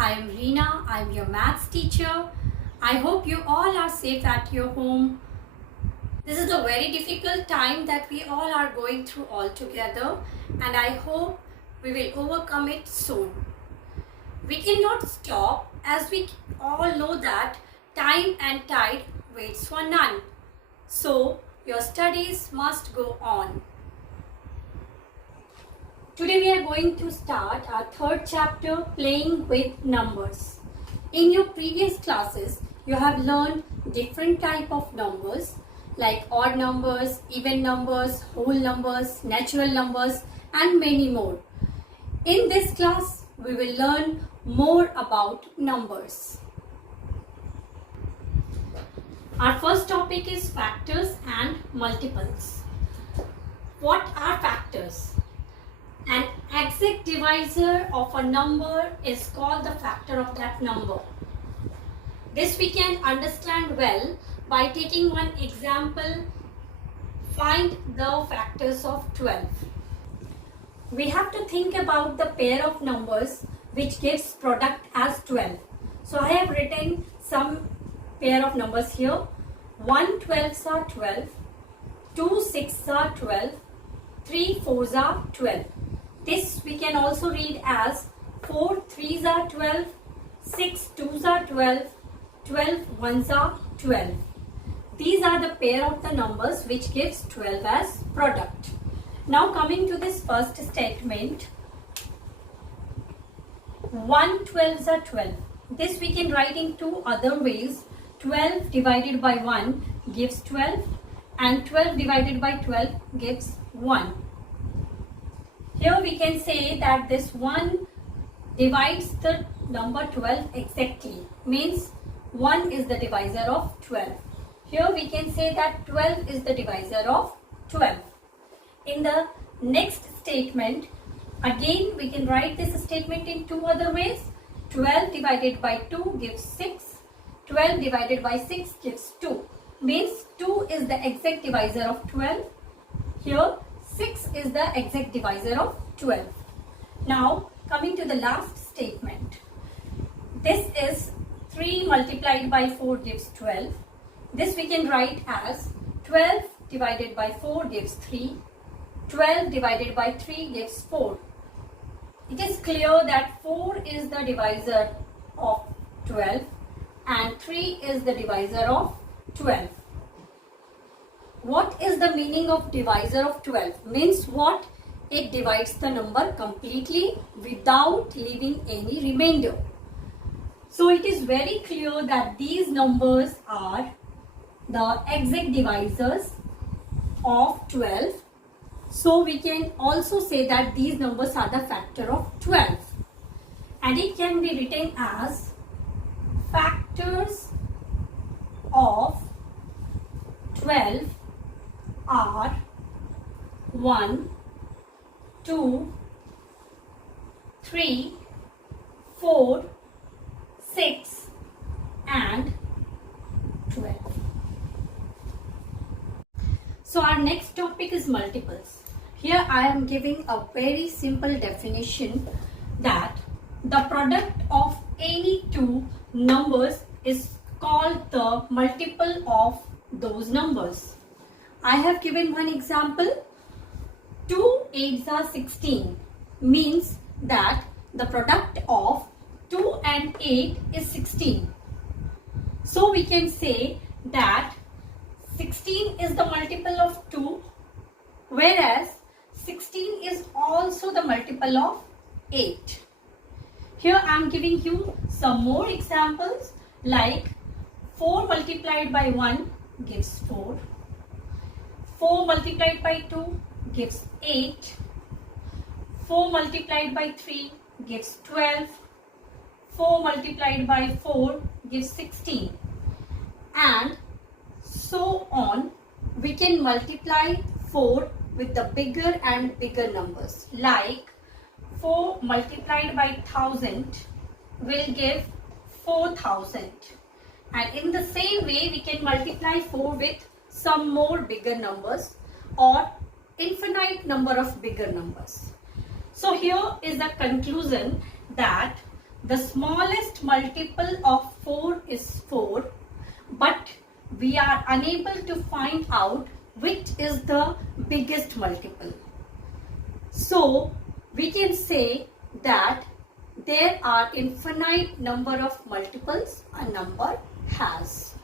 I am Reena. I am your maths teacher. I hope you all are safe at your home. This is a very difficult time that we all are going through all together, and I hope we will overcome it soon. We cannot stop, as we all know that time and tide waits for none. So your studies must go on. Today we are going to start our third chapter, playing with numbers. In your previous classes, you have learned different type of numbers like odd numbers, even numbers, whole numbers, natural numbers and many more. In this class, we will learn more about numbers. Our first topic is factors and multiples. What are factors? An exact divisor of a number is called the factor of that number. This we can understand well by taking one example. Find the factors of 12. We have to think about the pair of numbers which gives product as 12. So I have written some pair of numbers here. 1 12s are 12, 2 6s are 12, 3 4s are 12. This we can also read as 4 3s are 12, 6 2s are 12, 12 1s are 12. These are the pair of the numbers which gives 12 as product. Now coming to this first statement, 1 12s are 12. This we can write in two other ways. 12 divided by 1 gives 12 and 12 divided by 12 gives 1. Here we can say that this 1 divides the number 12 exactly. Means 1 is the divisor of 12. Here we can say that 12 is the divisor of 12. In the next statement, again we can write this statement in two other ways. 12 divided by 2 gives 6. 12 divided by 6 gives 2. Means 2 is the exact divisor of 12. Here 6 is the exact divisor of 12. Now coming to the last statement. This is 3 multiplied by 4 gives 12. This we can write as 12 divided by 4 gives 3. 12 divided by 3 gives 4. It is clear that 4 is the divisor of 12 and 3 is the divisor of 12. What is the meaning of divisor of 12? Means what? It divides the number completely without leaving any remainder. So it is very clear that these numbers are the exact divisors of 12. So we can also say that these numbers are the factor of 12. And it can be written as factors of 12 are 1, 2, 3, 4, 6 and 12. So our next topic is multiples. Here I am giving a very simple definition that the product of any two numbers is called the multiple of those numbers. I have given one example. 2 8s are 16 means that the product of 2 and 8 is 16. So we can say that 16 is the multiple of 2, whereas 16 is also the multiple of 8. Here I am giving you some more examples like 4 multiplied by 1 gives 4. 4 multiplied by 2 gives 8. 4 multiplied by 3 gives 12. 4 multiplied by 4 gives 16. And so on. We can multiply 4 with the bigger and bigger numbers. Like 4 multiplied by 1000 will give 4000. And in the same way, we can multiply 4 with some more bigger numbers or infinite number of bigger numbers. So here is the conclusion that the smallest multiple of 4 is 4, but we are unable to find out which is the biggest multiple. So we can say that there are infinite number of multiples a number has.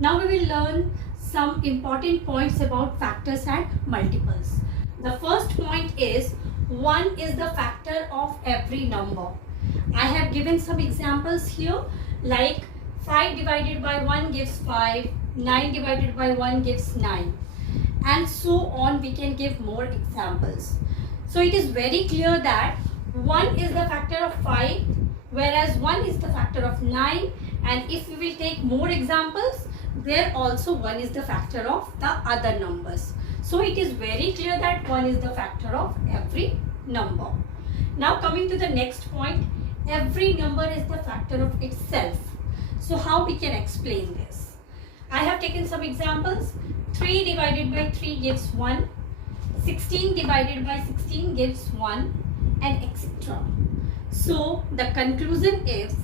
Now we will learn some important points about factors and multiples. The first point is 1 is the factor of every number. I have given some examples here, like 5 divided by 1 gives 5, 9 divided by 1 gives 9, and so on. We can give more examples. So it is very clear that 1 is the factor of 5, whereas 1 is the factor of 9, and if we will take more examples, there also 1 is the factor of the other numbers. So it is very clear that 1 is the factor of every number. Now coming to the next point, every number is the factor of itself. So how we can explain this? I have taken some examples. 3 divided by 3 gives 1, 16 divided by 16 gives 1, and etc. So the conclusion is,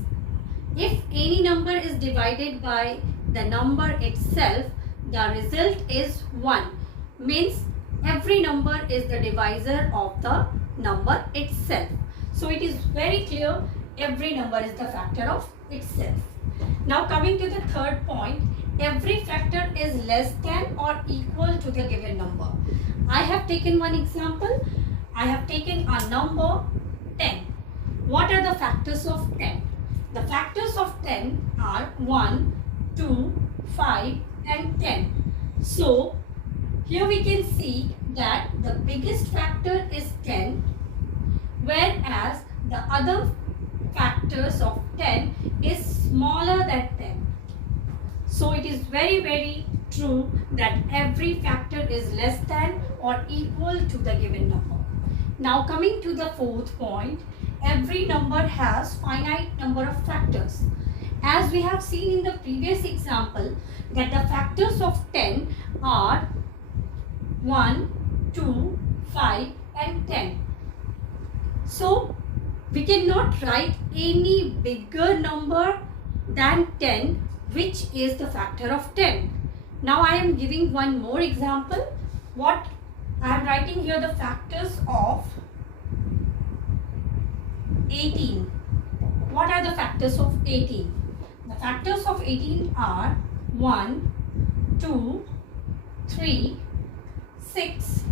if any number is divided by the number itself, the result is 1. Means every number is the divisor of the number itself. So it is very clear, every number is the factor of itself. Now coming to the third point, every factor is less than or equal to the given number. I have taken one example. I have taken a number 10. What are the factors of 10? The factors of 10 are 1, 2, 5 and 10. So here we can see that the biggest factor is 10, whereas the other factors of 10 is smaller than 10. So it is very true that every factor is less than or equal to the given number. Now coming to the fourth point, every number has finite number of factors. As we have seen in the previous example, that the factors of 10 are 1, 2, 5 and 10. So we cannot write any bigger number than 10 which is the factor of 10. Now I am giving one more example. What I am writing here, the factors of 18. What are the factors of 18? The factors of 18 are 1, 2, 3, 6,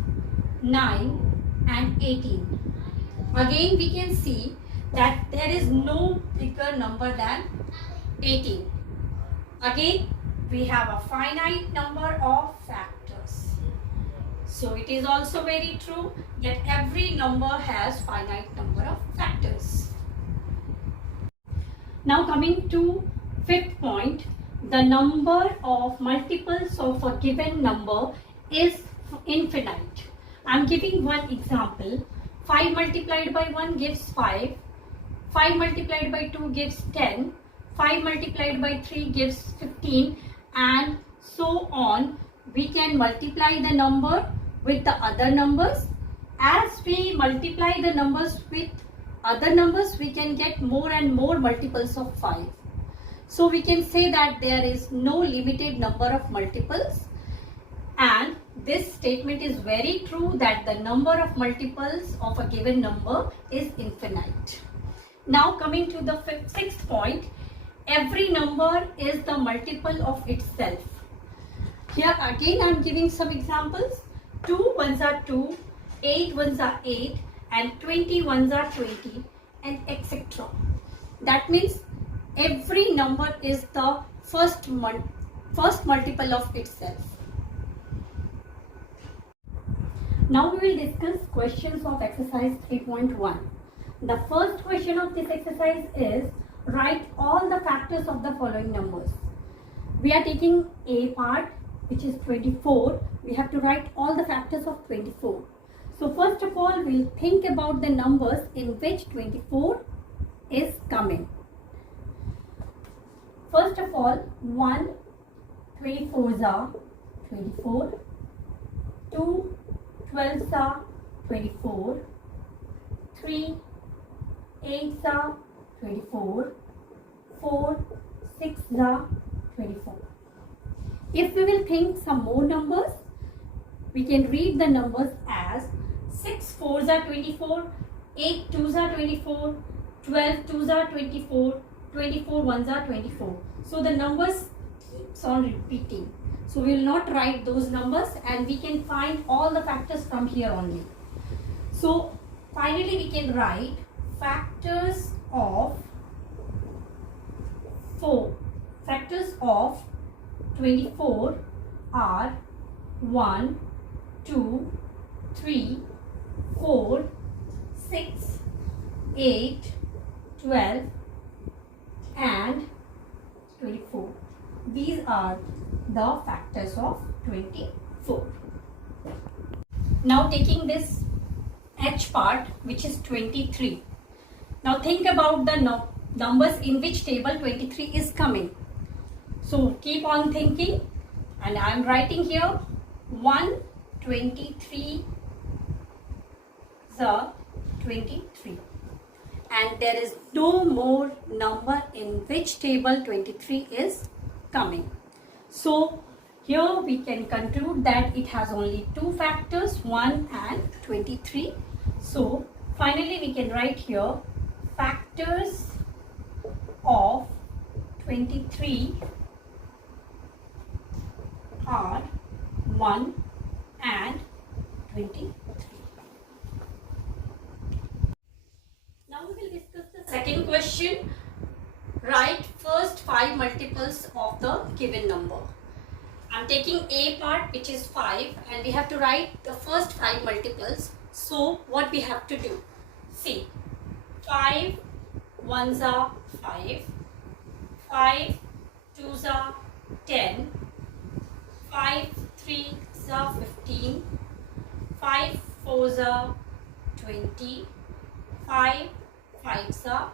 9 and 18. Again we can see that there is no bigger number than 18. Again we have a finite number of factors. So it is also very true that every number has finite number of factors. Now coming to fifth point, the number of multiples of a given number is infinite. I am giving one example. 5 multiplied by 1 gives 5, 5 multiplied by 2 gives 10, 5 multiplied by 3 gives 15, and so on. We can multiply the number with the other numbers. As we multiply the numbers with other numbers, we can get more and more multiples of 5. So we can say that there is no limited number of multiples, and this statement is very true that the number of multiples of a given number is infinite. Now coming to the sixth point, every number is the multiple of itself. Here again I am giving some examples. 2 ones are 2, 8 ones are 8 and 20 ones are 20 and etc. That means every number is the first multiple of itself. Now we will discuss questions of exercise 3.1. The first question of this exercise is, write all the factors of the following numbers. We are taking A part, which is 24. We have to write all the factors of 24. So first of all, we will think about the numbers in which 24 is coming. First of all, 1, 3 4s are 24, 2 12s are 24, 3 8s are 24. 4 6 24. If we will think some more numbers, we can read the numbers as 6 4s are 24, 8 2s are 24, 12 2s are 24, 24 1s are 24. So the numbers keeps on repeating. So we will not write those numbers and we can find all the factors from here only. So finally we can write factors of 4. Factors of 24 are 1, 2, 3, 4, 6, 8, 12 and 24. These are the factors of 24. Now taking this H part, which is 23. Now think about the numbers in which table 23 is coming. So keep on thinking, and I am writing here 123 the 23, and there is no more number in which table 23 is coming. So here we can conclude that it has only two factors, 1 and 23. So finally we can write here factors of 23 are 1 and 23. Now we will discuss the second question. Write first 5 multiples of the given number. I am taking A part, which is 5, and we have to write the first 5 multiples. So what we have to do? See, 5 1s are 5, 5 2s are 10, 5 3s are 15, 5 4s are 20, 5 5s are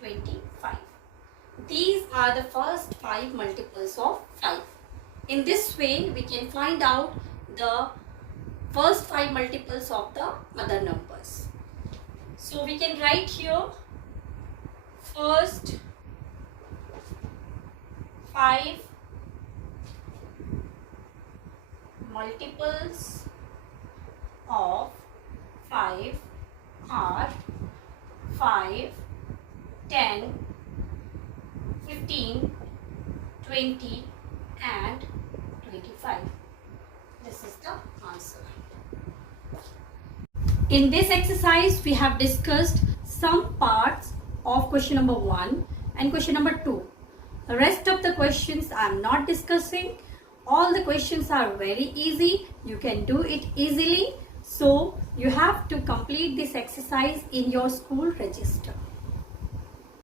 25. These are the first 5 multiples of 5. In this way, we can find out the first 5 multiples of the other numbers. So we can write here first 5 multiples of 5 are 5, 10, 15, 20 and 25. This is the answer. In this exercise, we have discussed some parts of question number 1 and question number 2. The rest of the questions I am not discussing. All the questions are very easy. You can do it easily. So you have to complete this exercise in your school register.